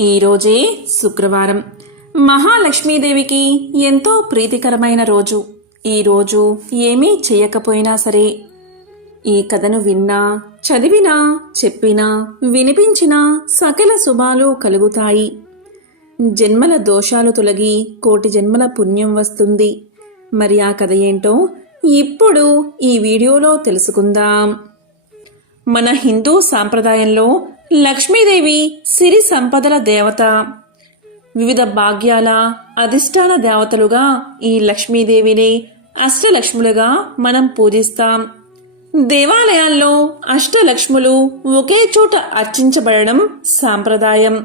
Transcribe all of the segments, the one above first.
ఈరోజే శుక్రవారం. మహాలక్ష్మీదేవికి ఎంతో ప్రీతికరమైన రోజు. ఈరోజు ఏమీ చేయకపోయినా సరే ఈ కథను విన్నా, చదివినా, చెప్పినా, వినిపించినా సకల శుభాలు కలుగుతాయి. జన్మల దోషాలు తొలగి కోటి జన్మల పుణ్యం వస్తుంది. మరి ఆ కథ ఏంటో ఇప్పుడు ఈ వీడియోలో తెలుసుకుందాం. మన హిందూ సాంప్రదాయంలో లక్ష్మీదేవి సిరి సంపదల దేవత. వివిధ భాగ్యాల అధిష్టాన దేవతలుగా ఈ లక్ష్మీదేవిని అష్టలక్ష్ములుగా మనం పూజిస్తాం. దేవాలయాల్లో అష్టలక్ష్ములు ఒకే చోట అర్చించబడడం సాంప్రదాయం.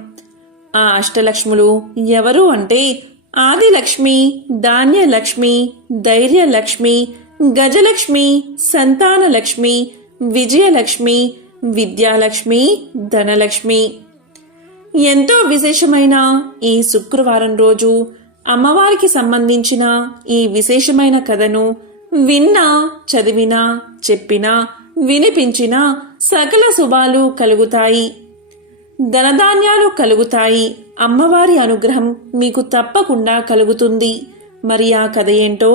ఆ అష్టలక్ష్ములు ఎవరు అంటే ఆదిలక్ష్మి, ధాన్యలక్ష్మి, ధైర్యలక్ష్మి, గజలక్ష్మి, సంతానలక్ష్మి, విజయలక్ష్మి, విద్యాలక్ష్మి, ధనలక్ష్మి. ఎంతో విశేషమైన ఈ శుక్రవారం రోజు అమ్మవారికి సంబంధించిన ఈ విశేషమైన కథను విన్నా, చదివినా, చెప్పినా, వినిపించినా సకల శుభాలు కలుగుతాయి. ధనధాన్యాలు కలుగుతాయి. అమ్మవారి అనుగ్రహం మీకు తప్పకుండా కలుగుతుంది. మరి ఆ కథ ఏంటో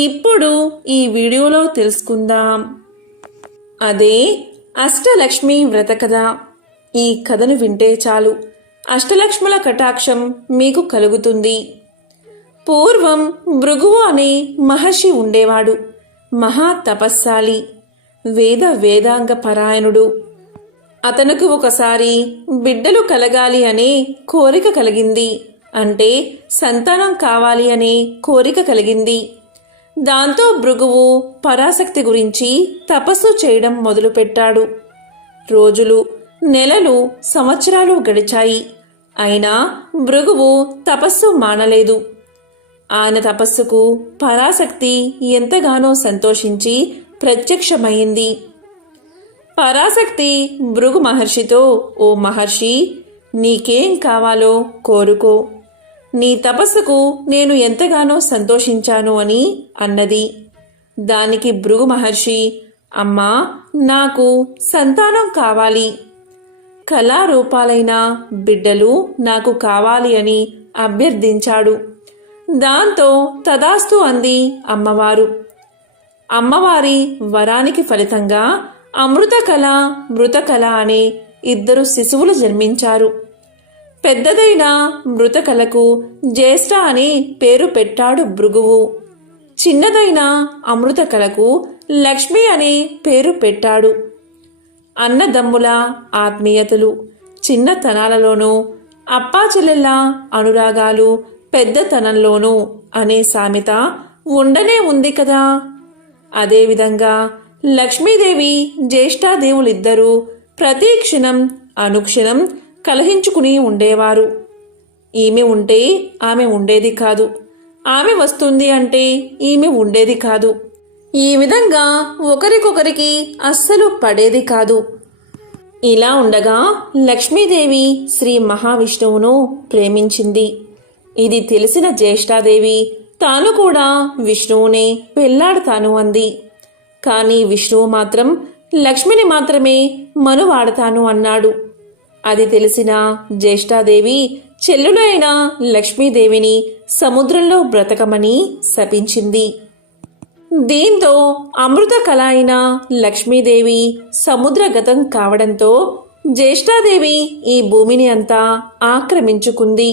ఇప్పుడు ఈ వీడియోలో తెలుసుకుందాం. అదే అష్టలక్ష్మి వ్రత కథ. ఈ కథను వింటే చాలు అష్టలక్ష్ముల కటాక్షం మీకు కలుగుతుంది. పూర్వం భృగువు అనే మహర్షి ఉండేవాడు. మహా తపస్శాలి, వేదాంగ పరాయణుడు. అతనుకు ఒకసారి బిడ్డలు కలగాలి అనే కోరిక కలిగింది. అంటే సంతానం కావాలి అనే కోరిక కలిగింది. దాంతో భృగువు పరాశక్తి గురించి తపస్సు చేయడం మొదలుపెట్టాడు. రోజులు, నెలలు, సంవత్సరాలు గడిచాయి. అయినా భృగువు తపస్సు మానలేదు. ఆయన తపస్సుకు పరాశక్తి ఎంతగానో సంతోషించి ప్రత్యక్షమైంది. పరాశక్తి భృగు మహర్షితో, ఓ మహర్షి, నీకేం కావాలో కోరుకో. నీ తపస్సుకు నేను ఎంతగానో సంతోషించాను అని అన్నది. దానికి భృగు మహర్షి, అమ్మా, నాకు సంతానం కావాలి. కళారూపాలైన బిడ్డలు నాకు కావాలి అని అభ్యర్థించాడు. దాంతో తదాస్తు అంది అమ్మవారు. అమ్మవారి వరానికి ఫలితంగా అమృతకళ, మృతకళ అనే ఇద్దరు శిశువులు జన్మించారు. పెద్దదైన మృతకళకు జ్యేష్ఠ అనే పేరు పెట్టాడు భృగువు. చిన్నదైన అమృతకళకు లక్ష్మి అనే పేరు పెట్టాడు. అన్నదమ్ముల ఆత్మీయతలు చిన్నతనాలలోనూ, అప్పాచెల్లెళ్ళ అనురాగాలు పెద్దతనంలోనూ అనే సామెత ఉండనే ఉంది కదా. అదేవిధంగా లక్ష్మీదేవి, జ్యేష్ఠాదేవులిద్దరూ ప్రతి క్షణం అనుక్షణం కలహించుకుని ఉండేవారు. ఈమె ఉంటే ఆమె ఉండేది కాదు, ఆమె వస్తుంది అంటే ఈమె ఉండేది కాదు. ఈ విధంగా ఒకరికొకరికి అస్సలు పడేది కాదు. ఇలా ఉండగా లక్ష్మీదేవి శ్రీ మహావిష్ణువును ప్రేమించింది. ఇది తెలిసిన జ్యేష్ఠాదేవి తాను కూడా విష్ణువునే పెళ్లాడతాను అంది. కానీ విష్ణువు మాత్రం లక్ష్మిని మాత్రమే మనువాడతాను అన్నాడు. అది తెలిసిన జ్యేష్ఠాదేవి చెల్లులైన లక్ష్మీదేవిని సముద్రంలో బ్రతకమని శపించింది. దీంతో అమృత కళ అయిన లక్ష్మీదేవి సముద్రగతం కావడంతో జ్యేష్ఠాదేవి ఈ భూమిని అంతా ఆక్రమించుకుంది.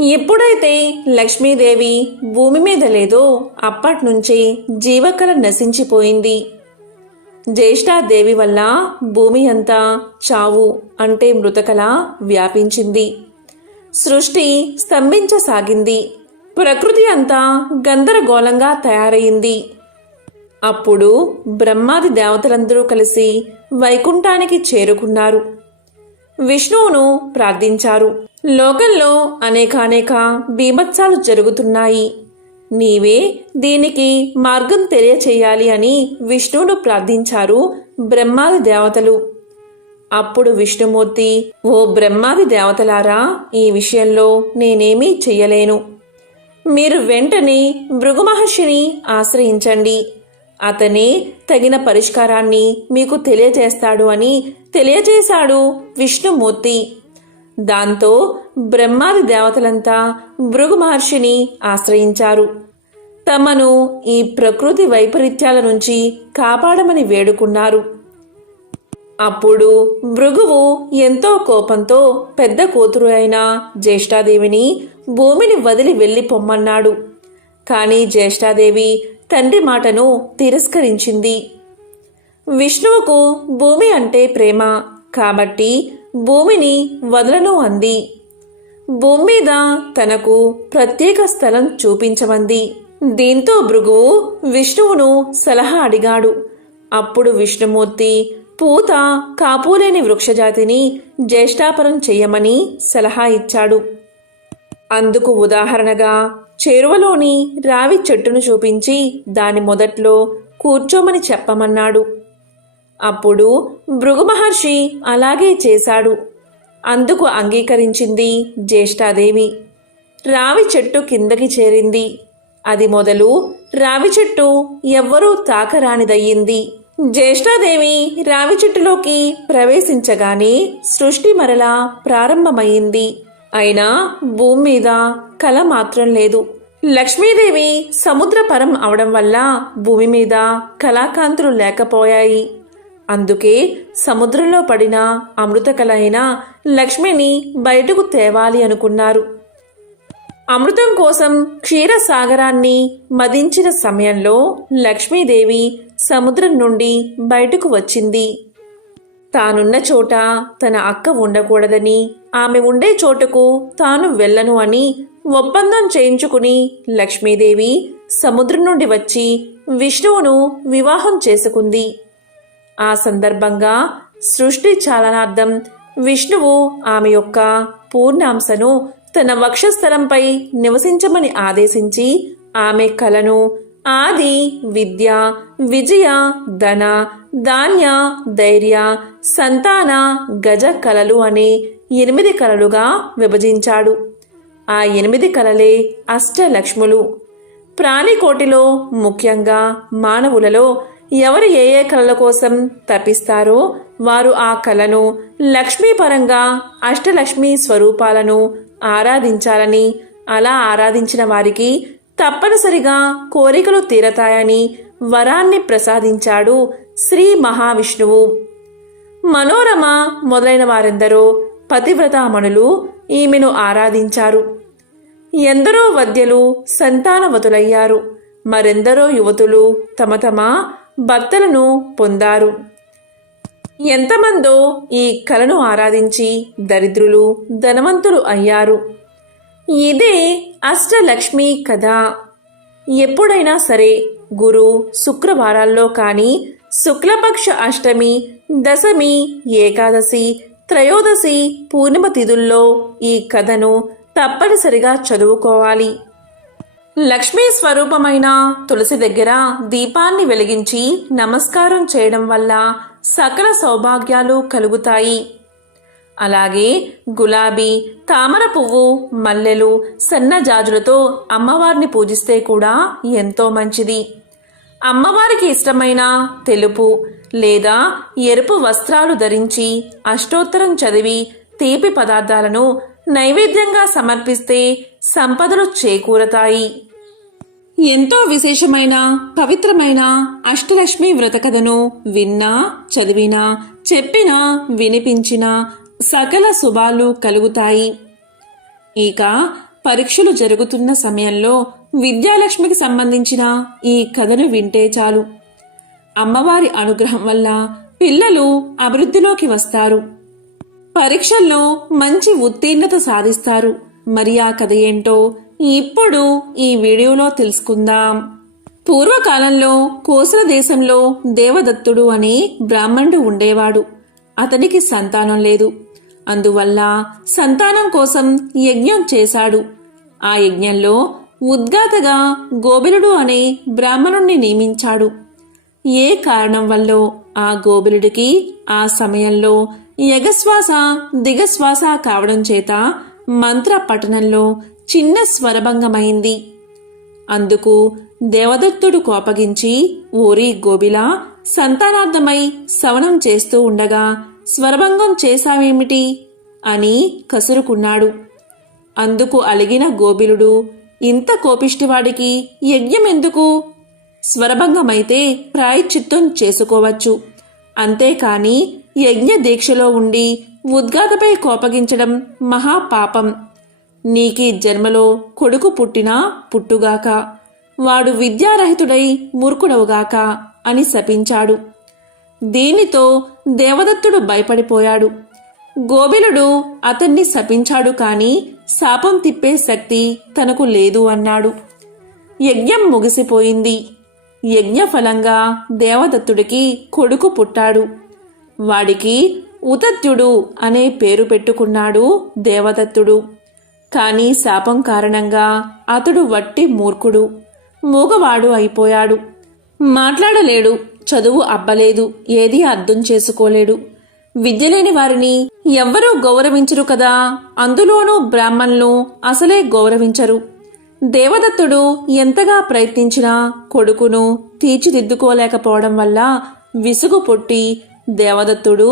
ఎప్పుడైతే లక్ష్మీదేవి భూమి మీద లేదో అప్పట్నుంచే జీవకళ నశించిపోయింది. జ్యేష్ఠాదేవి వల్ల భూమి అంతా చావు అంటే మృతకళ వ్యాపించింది. సృష్టి స్తంభించసాగింది. ప్రకృతి అంతా గందరగోళంగా తయారైంది. అప్పుడు బ్రహ్మాది దేవతలందరూ కలిసి వైకుంఠానికి చేరుకున్నారు. విష్ణువును ప్రార్థించారు. లోకంలో అనేకానేక బీభత్సాలు జరుగుతున్నాయి. నీవే దీనికి మార్గం తెలియచేయాలి అని విష్ణువును ప్రార్థించారు బ్రహ్మాది దేవతలు. అప్పుడు విష్ణుమూర్తి, ఓ బ్రహ్మాది దేవతలారా, ఈ విషయంలో నేనేమీ చెయ్యలేను. మీరు వెంటనే భృగు మహర్షిని ఆశ్రయించండి. అతనే తగిన పరిష్కారాన్ని మీకు తెలియజేస్తాడు అని తెలియజేశాడు విష్ణుమూర్తి. దాంతో బ్రహ్మాది దేవతలంతా భృగు మహర్షిని ఆశ్రయించారు. తమను ఈ ప్రకృతి వైపరీత్యాల నుంచి కాపాడమని వేడుకున్నారు. అప్పుడు భృగువు ఎంతో కోపంతో పెద్ద కూతురు అయిన జ్యేష్ఠాదేవిని భూమిని వదిలి వెళ్ళి పొమ్మన్నాడు. కానీ జ్యేష్ఠాదేవి తండ్రి మాటను తిరస్కరించింది. విష్ణువుకు భూమి అంటే ప్రేమ కాబట్టి భూమిని వదలను అంది. భూమి మీద తనకు ప్రత్యేక స్థలం చూపించమంది. దీంతో భృగువు విష్ణువును సలహా అడిగాడు. అప్పుడు విష్ణుమూర్తి పూత కాపులేని వృక్షజాతిని జ్యేష్ఠాపరం చెయ్యమని సలహా ఇచ్చాడు. అందుకు ఉదాహరణగా చేరువలోని రావి చెట్టును చూపించి దాని మొదట్లో కూర్చోమని చెప్పమన్నాడు. అప్పుడు భృగు మహర్షి అలాగే చేశాడు. అందుకు అంగీకరించింది జ్యేష్ఠాదేవి. రావి చెట్టు కిందకి చేరింది. అది మొదలు రావి చెట్టు ఎవ్వరూ తాకరానిదయ్యింది. జ్యేష్ఠాదేవి రావి చెట్టులోకి ప్రవేశించగానే సృష్టి మరలా ప్రారంభమయ్యింది. అయినా భూమి మీద కల మాత్రం లేదు. లక్ష్మీదేవి సముద్ర పరం అవడం వల్ల భూమి మీద కళాకాంతులు లేకపోయాయి. అందుకే సముద్రంలో పడిన అమృత కళ అయిన లక్ష్మిని బయటకు తేవాలి అనుకున్నారు. అమృతం కోసం క్షీరసాగరాన్ని మదించిన సమయంలో లక్ష్మీదేవి సముద్రం నుండి బయటకు వచ్చింది. తానున్న చోట తన అక్క ఉండకూడదని, ఆమె ఉండే చోటకు తాను వెళ్ళను అని ఒప్పందం చేయించుకుని లక్ష్మీదేవి సముద్రం నుండి వచ్చి విష్ణువును వివాహం చేసుకుంది. ఆ సందర్భంగా సృష్టి చాలనార్థం విష్ణువు ఆమె యొక్క పూర్ణాంశను తన వక్షస్థలంపై నివసించమని ఆదేశించి ఆమె కలను ఆది, విద్య, విజయ, ధన, ధాన్య, ధైర్య, సంతాన, గజ కలలు అనే 8 కలలుగా విభజించాడు. ఆ 8 కలలే అష్టలక్ష్ములు. ప్రాణికోటిలో ముఖ్యంగా మానవులలో ఎవరు ఏ ఏ కళల కోసం తపిస్తారో వారు ఆ కళను లక్ష్మీపరంగా అష్టలక్ష్మీ స్వరూపాలను ఆరాధించాలని, అలా ఆరాధించిన వారికి తప్పనిసరిగా కోరికలు తీరతాయని వరాన్ని ప్రసాదించాడు శ్రీ మహావిష్ణువు. మనోరమ మొదలైన వారెందరో పతివ్రతామణులు ఈమెను ఆరాధించారు. ఎందరో వద్యలు సంతానవతులయ్యారు. మరెందరో యువతులు తమ తమ భర్తలను పొందారు. ఎంతమందో ఈ కళను ఆరాధించి దరిద్రులు ధనవంతులు అయ్యారు. ఇదే అష్టలక్ష్మి కథ. ఎప్పుడైనా సరే గురు శుక్రవారాల్లో కానీ, శుక్లపక్ష అష్టమి, దశమి, ఏకాదశి, త్రయోదశి, పూర్ణిమ తిథుల్లో ఈ కథను తప్పనిసరిగా చదువుకోవాలి. లక్ష్మీ స్వరూపమైన తులసి దగ్గర దీపాన్ని వెలిగించి నమస్కారం చేయడం వల్ల సకల సౌభాగ్యాలు కలుగుతాయి. అలాగే గులాబీ, తామర పువ్వు, మల్లెలు, సన్నజాజులతో అమ్మవారిని పూజిస్తే కూడా ఎంతో మంచిది. అమ్మవారికి ఇష్టమైన తెలుపు లేదా ఎరుపు వస్త్రాలు ధరించి అష్టోత్తరం చదివి తీపి పదార్థాలను నైవేద్యంగా సమర్పిస్తే సంపదలు చేకూరతాయి. ఎంతో విశేషమైన పవిత్రమైన అష్టలక్ష్మి వ్రత కథను విన్నా, చదివినా, చెప్పినా, వినిపించినా సకల శుభాలు కలుగుతాయి. ఇక పరీక్షలు జరుగుతున్న సమయంలో విద్యాలక్ష్మికి సంబంధించిన ఈ కథను వింటే చాలు. అమ్మవారి అనుగ్రహం వల్ల పిల్లలు అభివృద్ధిలోకి వస్తారు. పరీక్షల్లో మంచి ఉత్తీర్ణత సాధిస్తారు. మరి ఆ కథ ఏంటో ఇప్పుడు ఈ వీడియోలో తెలుసుకుందాం. పూర్వకాలంలో కోసల దేశంలో దేవదత్తుడు అనే బ్రాహ్మణుడు ఉండేవాడు. అతనికి సంతానం లేదు. అందువల్ల సంతానం కోసం యజ్ఞం చేశాడు. ఆ యజ్ఞంలో ఉద్గాతగా గోబిలుడు అనే బ్రాహ్మణుణ్ణి నియమించాడు. ఏ కారణం వల్లో ఆ గోబిలుడికి ఆ సమయంలో యగశ్వాస దిగశ్వాస కావడం చేత మంత్ర పఠనంలో చిన్న స్వరభంగమైంది. అందుకు దేవదత్తుడు కోపగించి, ఓరి గోబిలా, సంతానార్థమై శవనం చేస్తూ ఉండగా స్వరభంగం చేశావేమిటి అని కసురుకున్నాడు. అందుకు అలిగిన గోబిలుడు, ఇంత కోపిష్టివాడికి యజ్ఞం ఎందుకు? స్వరభంగమైతే ప్రాయశ్చిత్తం చేసుకోవచ్చు, అంతేకాని యజ్ఞ దీక్షలో ఉండి ఉద్గాతపై కోపగించడం మహాపాపం. నీకీ జన్మలో కొడుకు పుట్టినా పుట్టుగాక, వాడు విద్యారహితుడై మూర్ఖుడవుగాక అని శపించాడు. దీనితో దేవదత్తుడు భయపడిపోయాడు. గోబిలుడు అతన్ని శపించాడు కాని శాపం తిప్పే శక్తి తనకు లేదు అన్నాడు. యజ్ఞం ముగిసిపోయింది. యజ్ఞఫలంగా దేవదత్తుడికి కొడుకు పుట్టాడు. వాడికి ఉతత్యుడు అనే పేరు పెట్టుకున్నాడు దేవదత్తుడు. కాని శాపం కారణంగా అతడు వట్టి మూర్ఖుడు, మూగవాడు అయిపోయాడు. మాట్లాడలేడు, చదువు అబ్బలేదు, ఏదీ అర్థం చేసుకోలేడు. విద్యలేని వారిని ఎవ్వరూ గౌరవించరు కదా, అందులోనూ బ్రాహ్మణులు అసలే గౌరవించరు. దేవదత్తుడు ఎంతగా ప్రయత్నించినా కొడుకును తీర్చిదిద్దుకోలేకపోవడం వల్ల విసుగు పుట్టి దేవదత్తుడు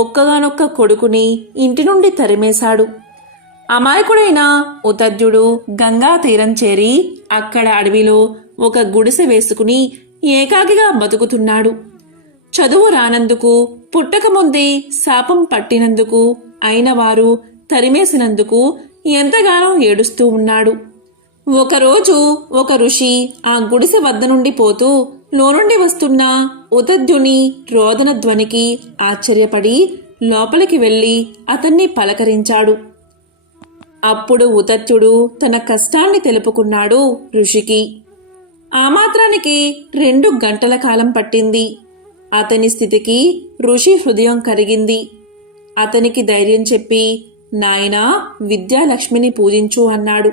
ఒక్కగానొక్క కొడుకుని ఇంటి నుండి తరిమేశాడు. అమాయకుడైన ఉతద్యుడు గంగా తీరం చేరి అక్కడ అడవిలో ఒక గుడిసె వేసుకుని ఏకాకిగా బతుకుతున్నాడు. చదువు రానందుకు, పుట్టకముందే శాపం పట్టినందుకు, అయినవారు తరిమేసినందుకు ఎంతగానో ఏడుస్తూ ఉన్నాడు. ఒకరోజు ఒక ఋషి ఆ గుడిసె వద్ద నుండి పోతూ లోనుండి వస్తున్న ఉతద్యుని రోదన ధ్వనికి ఆశ్చర్యపడి లోపలికి వెళ్లి అతన్ని పలకరించాడు. అప్పుడు ఉతత్యుడు తన కష్టాన్ని తెలుపుకున్నాడు ఋషికి. ఆ మాత్రానికి 2 గంటల కాలం పట్టింది. అతని స్థితికి ఋషి హృదయం కరిగింది. అతనికి ధైర్యం చెప్పి, నాయనా, విద్యాలక్ష్మిని పూజించు అన్నాడు.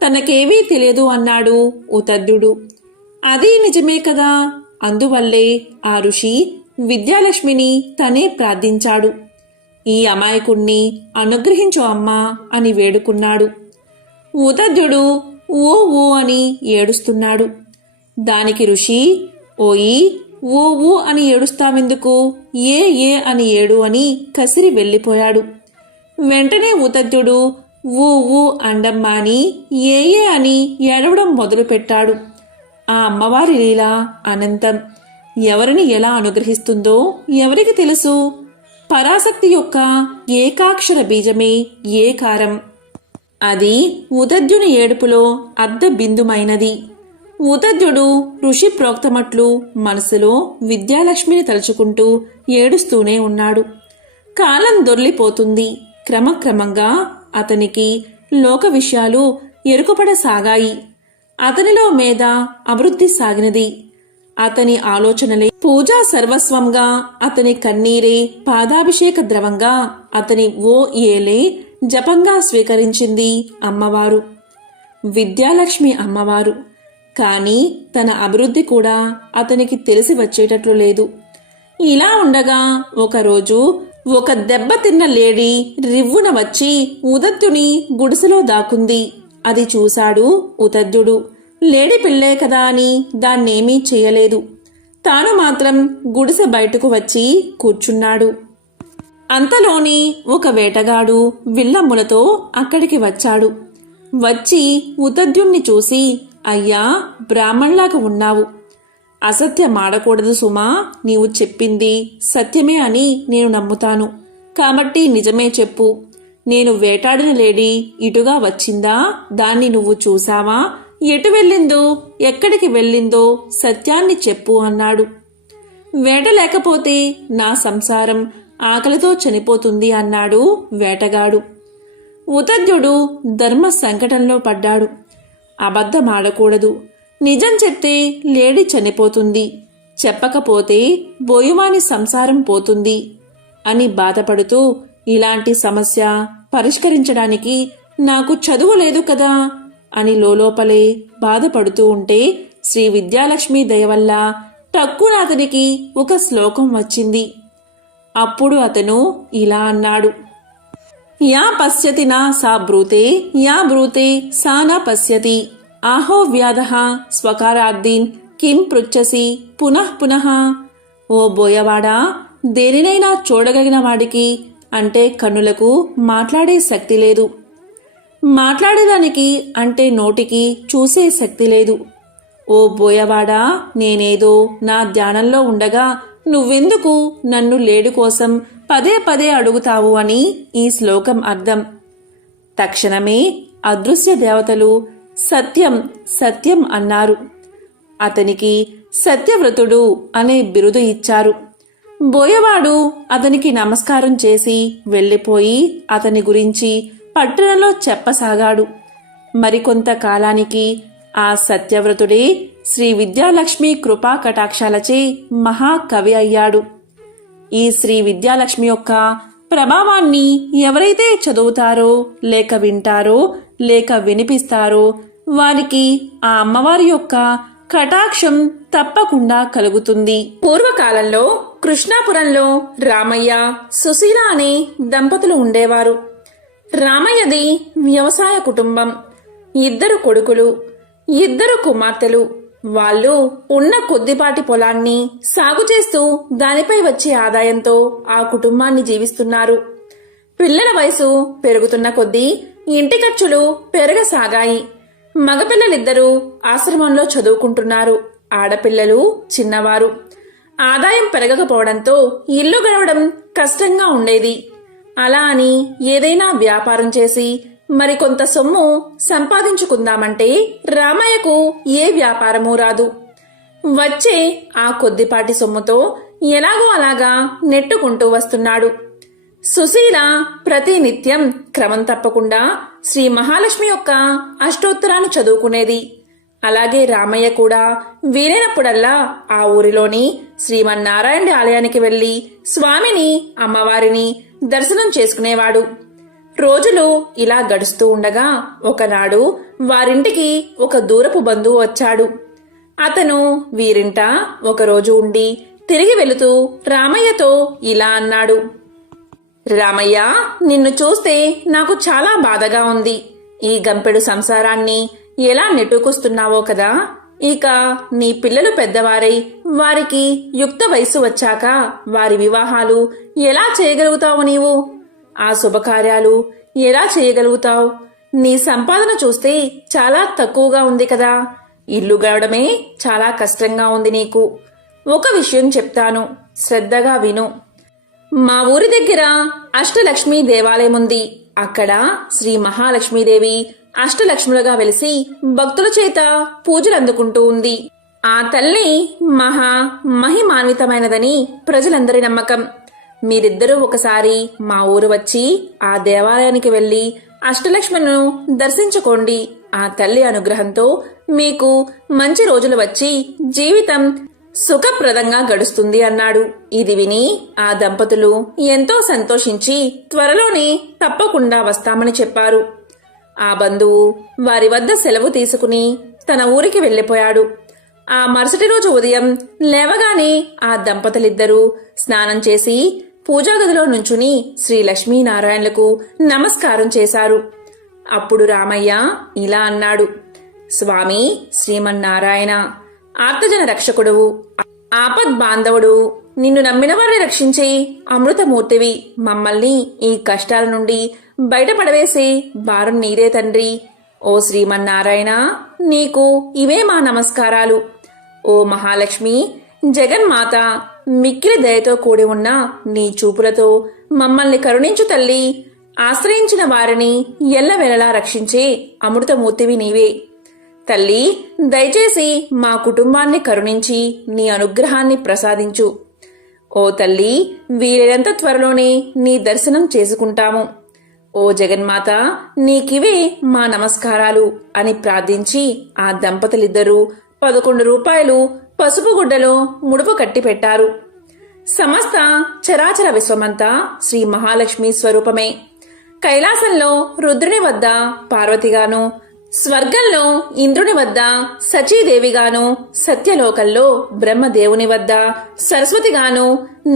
తనకేవీ తెలియదు అన్నాడు ఉతద్యుడు. అది నిజమే కదా, అందువల్లే ఆ ఋషి విద్యాలక్ష్మిని తనే ప్రార్థించాడు. ఈ అమాయకుణ్ణి అనుగ్రహించు అమ్మా అని వేడుకున్నాడు. ఉతద్యుడు ఓ ఓ అని ఏడుస్తున్నాడు. దానికి ఋషి, ఓయి, ఓ ఊ అని ఏడుస్తావెందుకు, ఏ ఏ అని ఏడు అని కసిరి వెళ్ళిపోయాడు. వెంటనే ఉతద్యుడు ఊ ఊ అండం మాని ఏ ఏ అని ఏడవడం మొదలుపెట్టాడు. ఆ అమ్మవారి లీల అనంతం. ఎవరిని ఎలా అనుగ్రహిస్తుందో ఎవరికి తెలుసు? పరాశక్తి యొక్క ఏకాక్షర బీజమే ఏకారం. అది ఉతద్యుని ఏడుపులో అర్ధ బిందుమైనది. ఉతద్యుడు ఋషి ప్రోక్తమట్లు మనసులో విద్యాలక్ష్మిని తలుచుకుంటూ ఏడుస్తూనే ఉన్నాడు. కాలం దొర్లిపోతుంది. క్రమక్రమంగా అతనికి లోక విషయాలు ఎరుకుపడసాగాయి. అతనిలో మేధ అభివృద్ధి సాగినది. అతని ఆలోచనలే పూజా సర్వస్వంగా, అతని కన్నీరే పాదాభిషేక ద్రవంగా, అతని ఓ ఏలే జపంగా స్వీకరించింది అమ్మవారు, విద్యాలక్ష్మి అమ్మవారు. కాని తన అభివృద్ధి కూడా అతనికి తెలిసి వచ్చేటట్లు లేదు. ఇలా ఉండగా ఒకరోజు ఒక దెబ్బతిన్న లేడీ రివ్వున వచ్చి ఉతద్యుని గుడిసెలో దాక్కుంది. అది చూశాడు ఉతద్యుడు. లేడీ పిల్లే కదా అని దాన్నేమీ చెయ్యలేదు. తాను మాత్రం గుడిసె బయటకు వచ్చి కూర్చున్నాడు. అంతలోని ఒక వేటగాడు విల్లమ్ములతో అక్కడికి వచ్చాడు. వచ్చి ఉతద్యుణ్ణి చూసి, అయ్యా, బ్రాహ్మణ్లాగా ఉన్నావు. అసత్యమాడకూడదు సుమా, నీవు చెప్పింది సత్యమే అని నేను నమ్ముతాను. కాబట్టి నిజమే చెప్పు. నేను వేటాడిన లేడీ ఇటుగా వచ్చిందా? దాన్ని నువ్వు చూసావా? ఎటు వెళ్ళిందో, ఎక్కడికి వెళ్ళిందో సత్యాన్ని చెప్పు అన్నాడు. వేట లేకపోతే నా సంసారం ఆకలితో చనిపోతుంది అన్నాడు వేటగాడు. ఉతద్యుడు ధర్మ సంకటంలో పడ్డాడు. అబద్ధమాడకూడదు. నిజం చెప్తే లేడీ చనిపోతుంది, చెప్పకపోతే బోయువాని సంసారం పోతుంది అని బాధపడుతూ, ఇలాంటి సమస్య పరిష్కరించడానికి నాకు చదువు లేదు కదా అని లోపలే బాధపడుతూ ఉంటే శ్రీ విద్యాలక్ష్మి దయవల్ల టక్కున అతనికి ఒక శ్లోకం వచ్చింది. అప్పుడు అతను ఇలా అన్నాడు, యా పశ్యతి నా సా బ్రూతే, యా బ్రూతే సా నా పశ్యతి, ఆహో వ్యాధః స్వకారార్థీన్ కిం పృచ్చసి పునః పునః. ఓ బోయవాడా, దేనినైనా చూడగలిగిన వాడికి అంటే కన్నులకు మాట్లాడే శక్తి లేదు, మాట్లాడేదానికి అంటే నోటికి చూసే శక్తి లేదు. ఓ బోయవాడా, నేనేదో నా ధ్యానంలో ఉండగా నువ్వెందుకు నన్ను లేడు కోసం పదే పదే అడుగుతావు అని ఈ శ్లోకం అర్థం. తక్షణమే అదృశ్య దేవతలు సత్యం సత్యం అన్నారు. అతనికి సత్యవ్రతుడు అనే బిరుదు ఇచ్చారు. బోయవాడు అతనికి నమస్కారం చేసి వెళ్ళిపోయి అతని గురించి పట్టణంలో చెప్పసాగాడు. మరికొంత కాలానికి ఆ సత్యవ్రతుడే శ్రీ విద్యాలక్ష్మి కృపా కటాక్షాలచే మహాకవి అయ్యాడు. ఈ శ్రీ విద్యాలక్ష్మి యొక్క ప్రభావాన్ని ఎవరైతే చదువుతారో లేక వింటారో లేక వినిపిస్తారో వారికి ఆ అమ్మవారి యొక్క కటాక్షం తప్పకుండా కలుగుతుంది. పూర్వకాలంలో కృష్ణాపురంలో రామయ్య, సుశీల అనే దంపతులు ఉండేవారు. రామయ్యది వ్యవసాయ కుటుంబం. 2 కొడుకులు, 2 కుమార్తెలు. వాళ్ళు ఉన్న కొద్దిపాటి పొలాన్ని సాగు చేస్తూ దానిపై వచ్చే ఆదాయంతో ఆ కుటుంబాన్ని జీవిస్తున్నారు. పిల్లల వయసు పెరుగుతున్న కొద్దీ ఇంటి ఖర్చులు పెరగసాగాయి. మగపిల్లలిద్దరూ ఆశ్రమంలో చదువుకుంటున్నారు. ఆడపిల్లలు చిన్నవారు. ఆదాయం పెరగకపోవడంతో ఇల్లు గడవడం కష్టంగా ఉండేది. అలా అని ఏదైనా వ్యాపారం చేసి మరికొంత సొమ్ము సంపాదించుకుందామంటే రామయ్యకు ఏ వ్యాపారమూ రాదు. వచ్చే ఆ కొద్దిపాటి సొమ్ముతో ఎలాగో అలాగా నెట్టుకుంటూ వస్తున్నాడు. సుశీల ప్రతి నిత్యం క్రమం తప్పకుండా శ్రీ మహాలక్ష్మి యొక్క అష్టోత్తరాన్ని చదువుకునేది. అలాగే రామయ్య కూడా వీలైనప్పుడల్లా ఆ ఊరిలోని శ్రీమన్నారాయణ ఆలయానికి వెళ్లి స్వామిని, అమ్మవారిని దర్శనం చేసుకునేవాడు. రోజులు ఇలా గడుస్తూ ఉండగా ఒకనాడు వారింటికి ఒక దూరపు బంధువు వచ్చాడు. అతను వీరింట ఒకరోజు ఉండి తిరిగి వెళుతూ రామయ్యతో ఇలా అన్నాడు. రామయ్య, నిన్ను చూస్తే నాకు చాలా బాధగా ఉంది. ఈ గంపెడు సంసారాన్ని ఎలా నెట్టుకొస్తున్నావో కదా. ఇక నీ పిల్లలు పెద్దవారై వారికి యుక్త వయసు వచ్చాక వారి వివాహాలు ఎలా చేయగలుగుతావు నీవు? ఆ శుభకార్యాలు ఎలా చేయగలుగుతావు? నీ సంపాదన చూస్తే చాలా తక్కువగా ఉంది కదా. ఇల్లు గడవడమే చాలా కష్టంగా ఉంది నీకు. ఒక విషయం చెప్తాను, శ్రద్ధగా విను. మా ఊరి దగ్గర అష్టలక్ష్మి దేవాలయం ఉంది. అక్కడ శ్రీ మహాలక్ష్మీదేవి అష్టలక్ష్ములుగా వెలిసి భక్తుల చేత పూజలు అందుకుంటూ ఉంది. ఆ తల్లి మహిమాన్వితమైనదని ప్రజలందరి నమ్మకం. మీరిద్దరూ ఒకసారి మా ఊరు వచ్చి ఆ దేవాలయానికి వెళ్లి అష్టలక్ష్ములను దర్శించుకోండి. ఆ తల్లి అనుగ్రహంతో మీకు మంచి రోజులు వచ్చి జీవితం సుఖప్రదంగా గడుస్తుంది అన్నాడు. ఇది విని ఆ దంపతులు ఎంతో సంతోషించి త్వరలోనే తప్పకుండా వస్తామని చెప్పారు. ఆ బంధువు వారి వద్ద సెలవు తీసుకుని తన ఊరికి వెళ్లిపోయాడు. ఆ మరుసటి రోజు ఉదయం లేవగానే ఆ దంపతులిద్దరూ స్నానం చేసి పూజాగదిలో నుంచుని శ్రీ లక్ష్మీనారాయణలకు నమస్కారం చేశారు. అప్పుడు రామయ్య ఇలా అన్నాడు. స్వామి శ్రీమన్నారాయణ, ఆర్తజన రక్షకుడువు, ఆపద్ బాంధవుడు, నిన్ను నమ్మిన వారిని రక్షించే అమృతమూర్తివి. మమ్మల్ని ఈ కష్టాల నుండి బయటపడవేసే భారం నీదే తండ్రి. ఓ శ్రీమన్నారాయణ, నీకు ఇవే మా నమస్కారాలు. ఓ మహాలక్ష్మి, జగన్మాత, మిక్కిలి దయతో కూడి ఉన్న నీ చూపులతో మమ్మల్ని కరుణించు తల్లి. ఆశ్రయించిన వారిని ఎల్లవెల్లలా రక్షించే అమృతమూర్తివి నీవే. తల్లి, దయచేసి మా కుటుంబాన్ని కరుణించి నీ అనుగ్రహాన్ని ప్రసాదించు. ఓ తల్లి, వీలైనంత త్వరలోనే నీ దర్శనం చేసుకుంటాము. ఓ జగన్మాత, నీకివే మా నమస్కారాలు అని ప్రార్థించి ఆ దంపతులిద్దరూ 11 రూపాయలు పసుపు గుడ్డలో ముడుపు కట్టి పెట్టారు. సమస్త చరాచర విశ్వమంతా శ్రీ మహాలక్ష్మి స్వరూపమే. కైలాసంలో రుద్రుని వద్ద పార్వతిగాను, స్వర్గంలో ఇంద్రుని వద్ద సచీదేవిగాను, సత్యలోకంలో బ్రహ్మదేవుని వద్ద సరస్వతిగాను,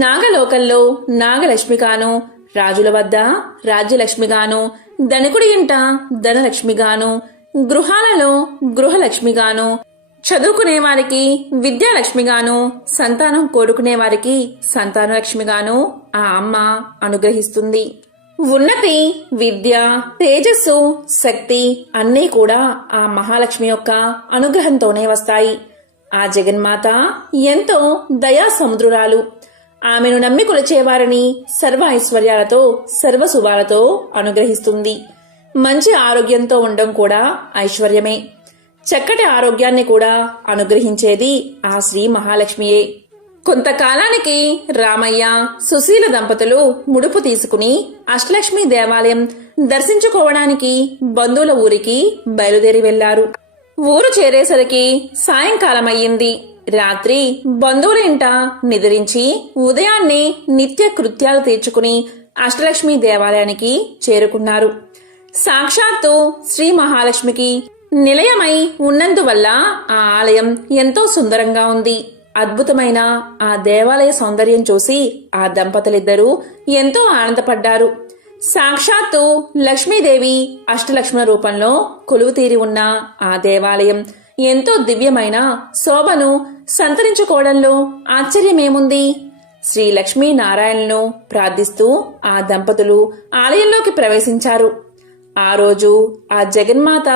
నాగలోకంలో నాగలక్ష్మిగాను, రాజుల వద్ద రాజ్యలక్ష్మిగాను, ధనికుడి ఇంట ధనలక్ష్మిగాను, గృహాలలో గృహలక్ష్మిగాను, చదువుకునే వారికి విద్యాలక్ష్మిగాను, సంతానం కోరుకునే వారికి సంతానలక్ష్మిగాను ఆ అమ్మ అనుగ్రహిస్తుంది. ఉన్నతి, విద్య, తేజస్సు, శక్తి అన్నీ కూడా ఆ మహాలక్ష్మి యొక్క అనుగ్రహంతోనే వస్తాయి. ఆ జగన్మాత ఎంతో దయా సముద్రురాలు. ఆమెను నమ్మి కొలిచేవారిని సర్వ ఐశ్వర్యాలతో, సర్వశుభాలతో అనుగ్రహిస్తుంది. మంచి ఆరోగ్యంతో ఉండడం కూడా ఐశ్వర్యమే. చక్కటి ఆరోగ్యాన్ని కూడా అనుగ్రహించేది ఆ శ్రీ మహాలక్ష్మియే. కొంతకాలానికి రామయ్య, సుశీల దంపతులు ముడుపు తీసుకుని అష్టలక్ష్మి దేవాలయం దర్శించుకోవడానికి బంధువుల ఊరికి బయలుదేరి వెళ్లారు. ఊరు చేరేసరికి సాయంకాలమయ్యింది. రాత్రి బంధువుల ఇంట నిద్రించి ఉదయాన్నే నిత్య కృత్యాలు తీర్చుకుని అష్టలక్ష్మి దేవాలయానికి చేరుకున్నారు. సాక్షాత్తు శ్రీ మహాలక్ష్మికి నిలయమై ఉన్నందువల్ల ఆ ఆలయం ఎంతో సుందరంగా ఉంది. అద్భుతమైన ఆ దేవాలయ సౌందర్యం చూసి ఆ దంపతులిద్దరూ ఎంతో ఆనందపడ్డారు. సాక్షాత్తు లక్ష్మీదేవి అష్టలక్ష్మణ రూపంలో కొలువుతీరి ఉన్న ఆ దేవాలయం ఎంతో దివ్యమైన శోభను సంతరించుకోవడంలో ఆశ్చర్యమేముంది? శ్రీ లక్ష్మీనారాయణను ప్రార్థిస్తూ ఆ దంపతులు ఆలయంలోకి ప్రవేశించారు. ఆ రోజు ఆ జగన్మాత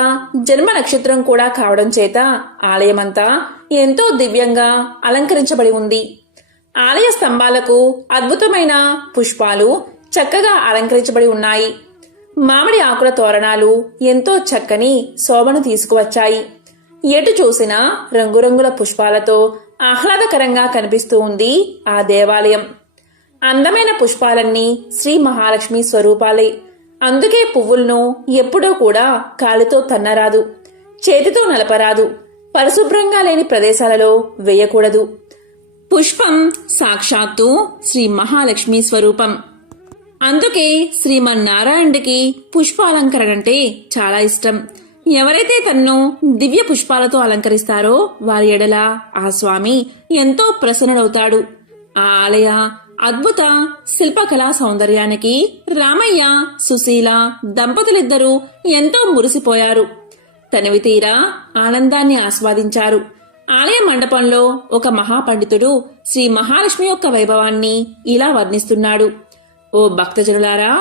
జన్మ నక్షత్రం కూడా కావడం చేత ఆలయమంతా ఎంతో దివ్యంగా అలంకరించబడి ఉంది. ఆలయ స్తంభాలకు అద్భుతమైన పుష్పాలు చక్కగా అలంకరించబడి ఉన్నాయి. మామిడి ఆకుల తోరణాలు ఎంతో చక్కని శోభను తీసుకువచ్చాయి. ఎటు చూసినా రంగురంగుల పుష్పాలతో ఆహ్లాదకరంగా కనిపిస్తూ ఉంది ఆ దేవాలయం. అందమైన పుష్పాలన్నీ శ్రీ మహాలక్ష్మి స్వరూపాలే. అందుకే పువ్వులను ఎప్పుడూ కూడా కాలితో తన్నరాదు, చేతితో నలపరాదు, పరిశుభ్రంగా లేని ప్రదేశాలలో వేయకూడదు. పుష్పం సాక్షాత్తు శ్రీ మహాలక్ష్మి స్వరూపం. అందుకే శ్రీమన్నారాయణుడికి పుష్పాలంకరణ అంటే చాలా ఇష్టం. ఎవరైతే తన్ను దివ్య పుష్పాలతో అలంకరిస్తారో వారి ఎడల ఆ స్వామి ఎంతో ప్రసన్నుడవుతాడు. ఆ ఆలయ అద్భుత శిల్పకళా సౌందర్యానికి రామయ్య, సుశీల దంపతులిద్దరూ ఎంతో మురిసిపోయారు. తనివి తీరా ఆనందాన్ని ఆస్వాదించారు. ఆలయ మండపంలో ఒక మహాపండితుడు శ్రీ మహాలక్ష్మి యొక్క వైభవాన్ని ఇలా వర్ణిస్తున్నాడు. ఓ భక్తజనులారా,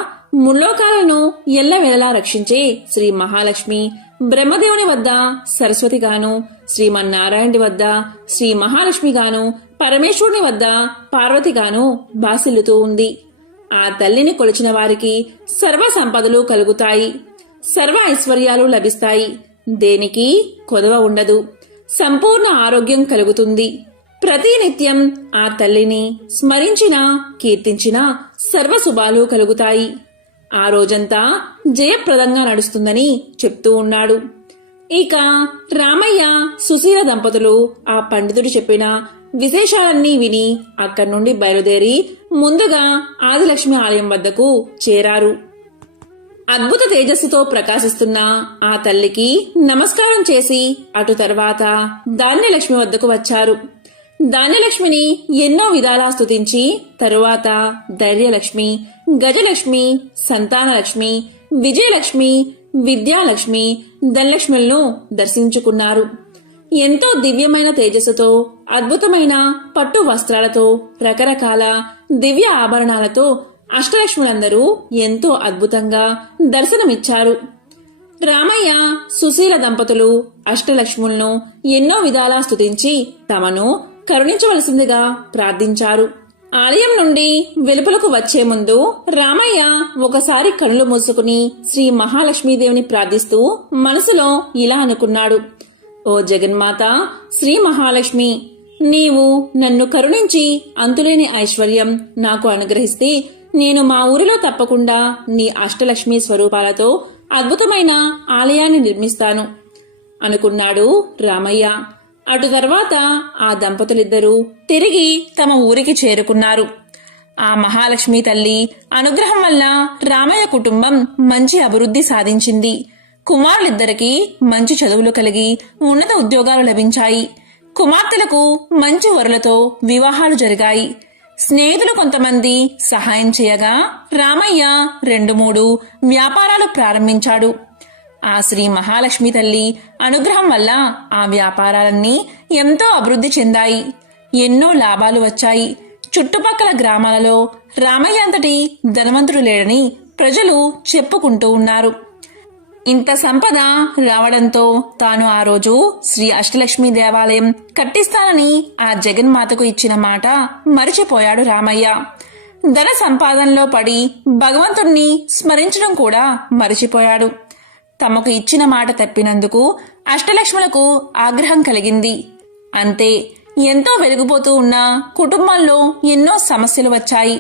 ముల్లోకాలను ఎల్లవేళలా రక్షించే శ్రీ మహాలక్ష్మి బ్రహ్మదేవుని వద్ద సరస్వతిగాను, శ్రీమన్నారాయణుడి వద్ద శ్రీ మహాలక్ష్మిగాను, పరమేశ్వరుని వద్ద పార్వతిగాను బాసిల్లుతూ ఉంది. ఆ తల్లిని కొలిచిన వారికి సర్వ సంపదలు కలుగుతాయి, సర్వ ఐశ్వర్యాలు లభిస్తాయి. దేనికి కొదవ ఉండదు. సంపూర్ణ ఆరోగ్యం కలుగుతుంది. ప్రతినిత్యం ఆ తల్లిని స్మరించినా కీర్తించినా సర్వశుభాలు కలుగుతాయి. ఆ రోజంతా జయప్రదంగా నడుస్తుందని చెప్తూ ఉన్నాడు. ఇక రామయ్య, సుశీల దంపతులు ఆ పండితుడు చెప్పిన విశేషాలన్నీ విని అక్కడి నుండి బయలుదేరి ముందుగా ఆదిలక్ష్మి ఆలయం వద్దకు చేరారు. అద్భుత తేజస్సుతో ప్రకాశిస్తున్న ఆ తల్లికి నమస్కారం చేసి అటు తర్వాత ధాన్యలక్ష్మి వద్దకు వచ్చారు. ధాన్యలక్ష్మిని ఎన్నో విధాలా స్తుతించి తరువాత ధైర్యలక్ష్మి, గజలక్ష్మి, సంతానలక్ష్మి, విజయలక్ష్మి, విద్యాలక్ష్మి, ధనలక్ష్ములను దర్శించుకున్నారు. ఎంతో దివ్యమైన తేజస్సుతో, అద్భుతమైన పట్టు వస్త్రాలతో, రకరకాల దివ్య ఆభరణాలతో అష్టలక్ష్ములందరూ ఎంతో అద్భుతంగా దర్శనమిచ్చారు. రామయ్య, సుశీల దంపతులు అష్టలక్ష్ములను ఎన్నో విధాలా స్తుతించి తమను కరుణించవలసిందిగా ప్రార్థించారు. ఆలయం నుండి వెలుపలకు వచ్చే ముందు రామయ్య ఒకసారి కళ్ళు మూసుకుని శ్రీ మహాలక్ష్మీదేవిని ప్రార్థిస్తూ మనసులో ఇలా అనుకున్నాడు. ఓ జగన్మాత శ్రీ మహాలక్ష్మి, నీవు నన్ను కరుణించి అంతులేని ఐశ్వర్యం నాకు అనుగ్రహిస్తే నేను మా ఊరిలో తప్పకుండా నీ అష్టలక్ష్మి స్వరూపాలతో అద్భుతమైన ఆలయాన్ని నిర్మిస్తాను అనుకున్నాడు రామయ్య. అటు తర్వాత ఆ దంపతులిద్దరూ తిరిగి తమ ఊరికి చేరుకున్నారు. ఆ మహాలక్ష్మి తల్లి అనుగ్రహం వల్ల రామయ్య కుటుంబం మంచి అభివృద్ధి సాధించింది. కుమారులిద్దరికీ మంచి చదువులు కలిగి ఉన్నత ఉద్యోగాలు లభించాయి. కుమార్తెలకు మంచి వరులతో వివాహాలు జరిగాయి. స్నేహితులు కొంతమంది సహాయం చేయగా రామయ్య 2-3 వ్యాపారాలు ప్రారంభించాడు. ఆ శ్రీ మహాలక్ష్మి తల్లి అనుగ్రహం వల్ల ఆ వ్యాపారాలన్నీ ఎంతో అభివృద్ధి చెందాయి. ఎన్నో లాభాలు వచ్చాయి. చుట్టుపక్కల గ్రామాలలో రామయ్య అంతటి ధనవంతుడు లేడని ప్రజలు చెప్పుకుంటూ ఉన్నారు. ఇంత సంపద రావడంతో తాను ఆ రోజు శ్రీ అష్టలక్ష్మి దేవాలయం కట్టిస్తానని ఆ జగన్మాతకు ఇచ్చిన మాట మరిచిపోయాడు రామయ్య. ధన సంపాదనలో పడి భగవంతుణ్ణి స్మరించడం కూడా మరిచిపోయాడు. తమకు ఇచ్చిన మాట తప్పినందుకు అష్టలక్ష్ములకు ఆగ్రహం కలిగింది. అంతే, ఎంతో వెలిగిపోతూ ఉన్న కుటుంబంలో ఎన్నో సమస్యలు వచ్చాయి.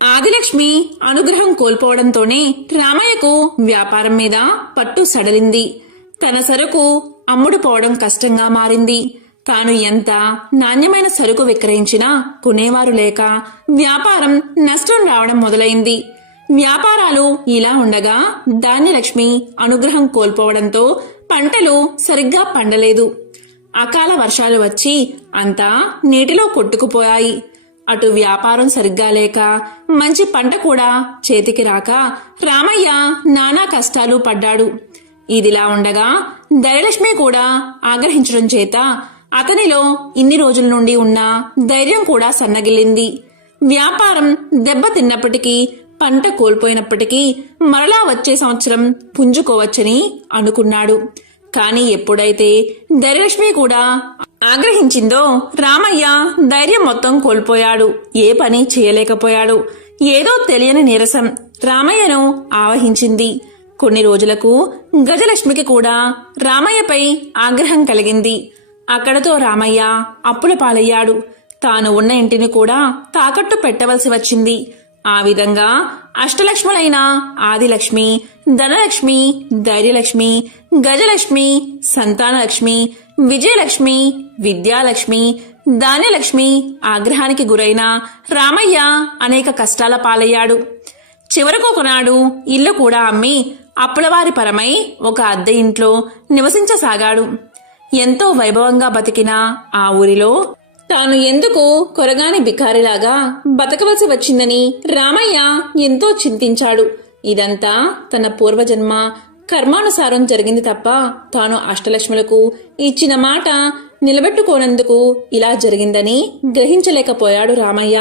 ఆదిలక్ష్మి అనుగ్రహం కోల్పోవడంతోనే రామయ్యకు వ్యాపారం మీద పట్టు సడలింది. తన సరుకు అమ్ముడు పోవడం కష్టంగా మారింది. తాను ఎంత నాణ్యమైన సరుకు విక్రయించినా కొనేవారు లేక వ్యాపారం నష్టం రావడం మొదలైంది. వ్యాపారాలు ఇలా ఉండగా ధాన్యలక్ష్మి అనుగ్రహం కోల్పోవడంతో పంటలు సరిగ్గా పండలేదు. అకాల వర్షాలు వచ్చి అంతా నీటిలో కొట్టుకుపోయాయి. అటు వ్యాపారం సరిగ్గా లేక మంచి పంట కూడా చేతికి రాక రామయ్య నానా కష్టాలు పడ్డాడు. ఇదిలా ఉండగా ధనలక్ష్మి కూడా ఆగ్రహించడం చేత అతనిలో ఇన్ని రోజుల నుండి ఉన్న ధైర్యం కూడా సన్నగిల్లింది. వ్యాపారం దెబ్బతిన్నప్పటికీ, పంట కోల్పోయినప్పటికీ మరలా వచ్చే సంవత్సరం పుంజుకోవచ్చని అనుకున్నాడు. కాని ఎప్పుడైతే ధనలక్ష్మి కూడా ఆగ్రహించిందో రామయ్య ధైర్యం మొత్తం కోల్పోయాడు. ఏ పని చేయలేకపోయాడు. ఏదో తెలియని నీరసం రామయ్యను ఆవహించింది. కొన్ని రోజులకు గజలక్ష్మికి కూడా రామయ్యపై ఆగ్రహం కలిగింది. అక్కడతో రామయ్య అప్పుల పాలయ్యాడు. తాను ఉన్న ఇంటిని కూడా తాకట్టు పెట్టవలసి వచ్చింది. ఆ విధంగా అష్టలక్ష్ములైన ఆదిలక్ష్మి, ధనలక్ష్మి, ధైర్యలక్ష్మి, గజలక్ష్మి, సంతానలక్ష్మి, విజయలక్ష్మి, విద్యాలక్ష్మి, ధాన్యలక్ష్మి ఆగ్రహానికి గురైన రామయ్య అనేక కష్టాల పాలయ్యాడు. చివరకు ఒకనాడు ఇల్లు కూడా అమ్మి అప్పులవారి పరమై ఒక అద్దె ఇంట్లో నివసించసాగాడు. ఎంతో వైభవంగా బతికిన ఆ ఊరిలో తాను ఎందుకు కొరగాని బికారిలాగా బతకవలసి వచ్చిందని రామయ్య ఎంతో చింతించాడు. ఇదంతా తన పూర్వజన్మ కర్మానుసారం జరిగింది తప్ప తాను అష్టలక్ష్ములకు ఇచ్చిన మాట నిలబెట్టుకోనందుకు ఇలా జరిగిందని గ్రహించలేకపోయాడు రామయ్య.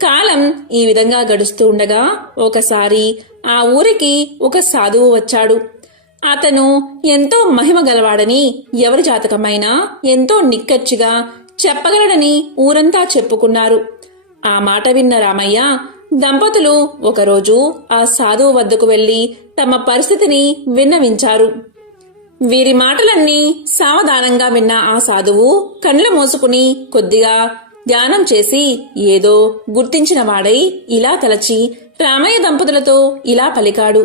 కాలం ఈ విధంగా గడుస్తూ ఉండగా ఒకసారి ఆ ఊరికి ఒక సాధువు వచ్చాడు. అతను ఎంతో మహిమ గలవాడని, ఎవరి జాతకమైనా ఎంతో నిక్కచ్చిగా చెప్పగలడని ఊరంతా చెప్పుకున్నారు. ఆ మాట విన్న రామయ్య దంపతులు ఒకరోజు ఆ సాధువు వద్దకు వెళ్లి తమ పరిస్థితిని విన్నవించారు. వీరి మాటలన్నీ సావధానంగా విన్న ఆ సాధువు కళ్ళు మూసుకుని కొద్దిగా ధ్యానం చేసి ఏదో గుర్తించిన వాడై ఇలా తలచి రామయ్య దంపతులతో ఇలా పలికాడు.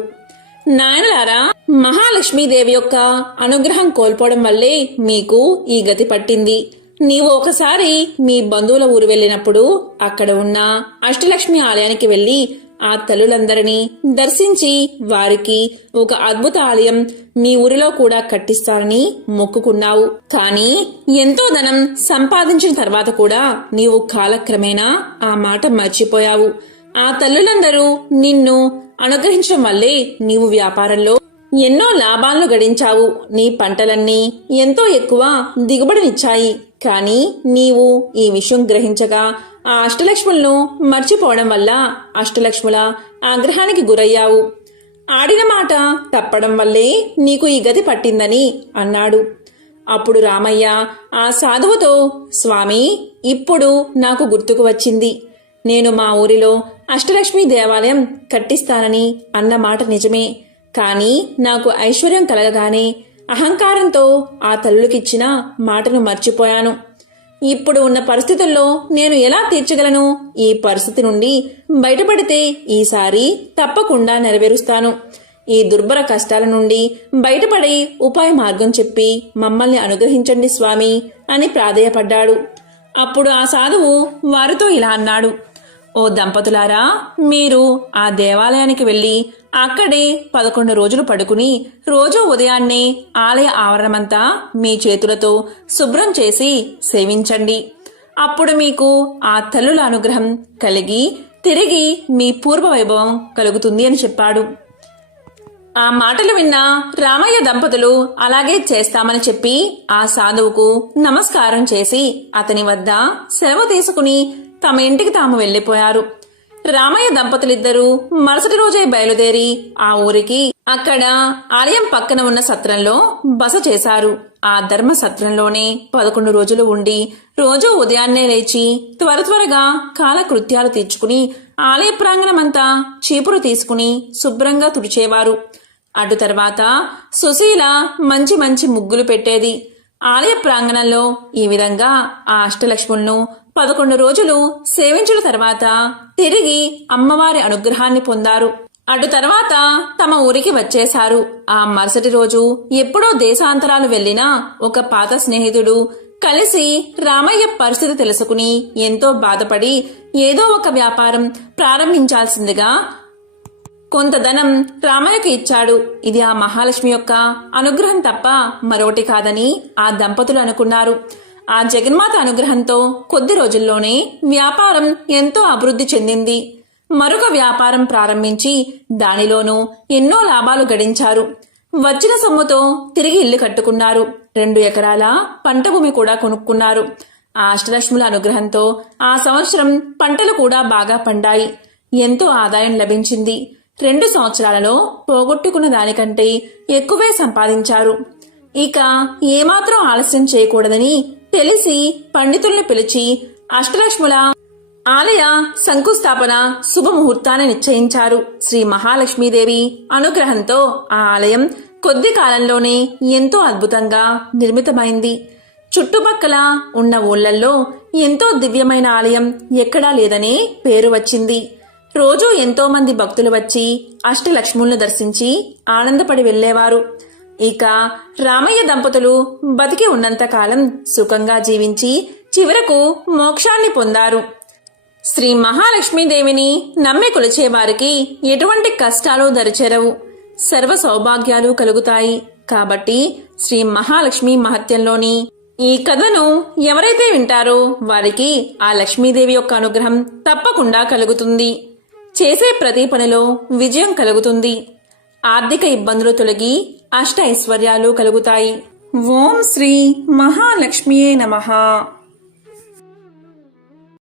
నాయనలారా, మహాలక్ష్మీదేవి యొక్క అనుగ్రహం కోల్పోవడం వల్లే మీకు ఈ గతి పట్టింది. నీవు ఒకసారి మీ బంధువుల ఊరు వెళ్ళినప్పుడు అక్కడ ఉన్న అష్టలక్ష్మి ఆలయానికి వెళ్లి ఆ తల్లులందరినీ దర్శించి వారికి ఒక అద్భుత ఆలయం మీ ఊరిలో కూడా కట్టిస్తానని మొక్కుకున్నావు. కానీ ఎంతో ధనం సంపాదించిన తర్వాత కూడా నీవు కాలక్రమేణా ఆ మాట మర్చిపోయావు. ఆ తల్లులందరూ నిన్ను అనుగ్రహించడం వల్లే నీవు వ్యాపారంలో ఎన్నో లాభాలను గడించావు. నీ పంటలన్నీ ఎంతో ఎక్కువ దిగుబడినిచ్చాయి. కాని నీవు ఈ విషయం గ్రహించగా ఆ అష్టలక్ష్ములను మర్చిపోవడం వల్ల అష్టలక్ష్ముల ఆగ్రహానికి గురయ్యావు. ఆడిన మాట తప్పడం వల్లే నీకు ఈ గతి పట్టిందని అన్నాడు. అప్పుడు రామయ్య ఆ సాధువుతో, స్వామి, ఇప్పుడు నాకు గుర్తుకు వచ్చింది. నేను మా ఊరిలో అష్టలక్ష్మి దేవాలయం కట్టిస్తానని అన్న మాట నిజమే. కాని నాకు ఐశ్వర్యం కలగగానే అహంకారంతో ఆ తల్లులకిచ్చిన మాటను మర్చిపోయాను. ఇప్పుడు ఉన్న పరిస్థితుల్లో నేను ఎలా తీర్చగలను? ఈ పరిస్థితి నుండి బయటపడితే ఈసారి తప్పకుండా నెరవేరుస్తాను. ఈ దుర్భర కష్టాల నుండి బయటపడి ఉపాయ మార్గం చెప్పి మమ్మల్ని అనుగ్రహించండి స్వామి అని ప్రాధేయపడ్డాడు. అప్పుడు ఆ సాధువు వారితో ఇలా అన్నాడు. ఓ దంపతులారా, మీరు ఆ దేవాలయానికి వెళ్లి అక్కడే 11 రోజులు పడుకుని రోజూ ఉదయాన్నే ఆలయ ఆవరణమంతా మీ చేతులతో శుభ్రం చేసి సేవించండి. అప్పుడు మీకు ఆ తల్లుల అనుగ్రహం కలిగి తిరిగి మీ పూర్వ వైభవం కలుగుతుంది అని చెప్పాడు. ఆ మాటలు విన్న రామయ్య దంపతులు అలాగే చేస్తామని చెప్పి ఆ సాధువుకు నమస్కారం చేసి అతని వద్ద సెలవు తీసుకుని తమ ఇంటికి తాము వెళ్లిపోయారు. రామయ్య దంపతులిద్దరూ మరుసటి రోజే బయలుదేరి ఆ ఊరికి అక్కడ ఆలయం పక్కన ఉన్న సత్రంలో బస చేశారు. ఆ ధర్మ సత్రంలోనే 11 రోజులు ఉండి రోజూ ఉదయాన్నే లేచి త్వరగా కాలకృత్యాలు తీర్చుకుని ఆలయ ప్రాంగణమంతా చీపురు తీసుకుని శుభ్రంగా తుడిచేవారు. అటు తర్వాత సుశీల మంచి మంచి ముగ్గులు పెట్టేది. ఆలయ ప్రాంగణంలో ఈ విధంగా ఆ అష్టలక్ష్ములను 11 రోజులు సేవించిన తర్వాత తిరిగి అమ్మవారి అనుగ్రహాన్ని పొందారు. అటు తర్వాత తమ ఊరికి వచ్చేశారు. ఆ మరుసటి రోజు ఎప్పుడో దేశాంతరాలు వెళ్లిన ఒక పాత స్నేహితుడు కలిసి రామయ్య పరిస్థితి తెలుసుకుని ఎంతో బాధపడి ఏదో ఒక వ్యాపారం ప్రారంభించాల్సిందిగా కొంత ధనం రామయ్యకు ఇచ్చాడు. ఇది ఆ మహాలక్ష్మి యొక్క అనుగ్రహం తప్ప మరొకటి కాదని ఆ దంపతులు అనుకున్నారు. ఆ జగన్మాత అనుగ్రహంతో కొద్ది రోజుల్లోనే వ్యాపారం ఎంతో అభివృద్ధి చెందింది. మరొక వ్యాపారం ప్రారంభించి దానిలోనూ ఎన్నో లాభాలు గడించారు. వచ్చిన సొమ్ముతో తిరిగి ఇల్లు కట్టుకున్నారు. 2 ఎకరాల పంట భూమి కూడా కొనుక్కున్నారు. ఆ అష్టలక్ష్ముల అనుగ్రహంతో ఆ సంవత్సరం పంటలు కూడా బాగా పండాయి. ఎంతో ఆదాయం లభించింది. 2 సంవత్సరాలలో పోగొట్టుకున్న దానికంటే ఎక్కువే సంపాదించారు. ఇక ఏమాత్రం ఆలస్యం చేయకూడదని తెలిసి పండితుల్ని పిలిచి అష్టలక్ష్ముల ఆలయ శంకుస్థాపన శుభముహూర్తాన్ని నిశ్చయించారు. శ్రీ మహాలక్ష్మీదేవి అనుగ్రహంతో ఆ ఆలయం కొద్ది కాలంలోనే ఎంతో అద్భుతంగా నిర్మితమైంది. చుట్టుపక్కల ఉన్న ఊళ్ళల్లో ఎంతో దివ్యమైన ఆలయం ఎక్కడా లేదనే పేరు వచ్చింది. రోజూ ఎంతో మంది భక్తులు వచ్చి అష్టలక్ష్ములను దర్శించి ఆనందపడి వెళ్లేవారు. ఇక రామయ్య దంపతులు బతికి ఉన్నంతకాలం సుఖంగా జీవించి చివరకు మోక్షాన్ని పొందారు. శ్రీ మహాలక్ష్మీదేవిని నమ్మి కొలిచేవారికి ఎటువంటి కష్టాలు దరిచేరవు, సర్వ సౌభాగ్యాలు కలుగుతాయి. కాబట్టి శ్రీ మహాలక్ష్మి మహత్యంలోని ఈ కథను ఎవరైతే వింటారో వారికి ఆ లక్ష్మీదేవి యొక్క అనుగ్రహం తప్పకుండా కలుగుతుంది. చేసే ప్రతి పనిలో విజయం కలుగుతుంది. ఆర్థిక ఇబ్బందులు తొలగి అష్ట ఐశ్వర్యాలు కలుగుతాయి. ఓం శ్రీ మహాలక్ష్మియే నమః.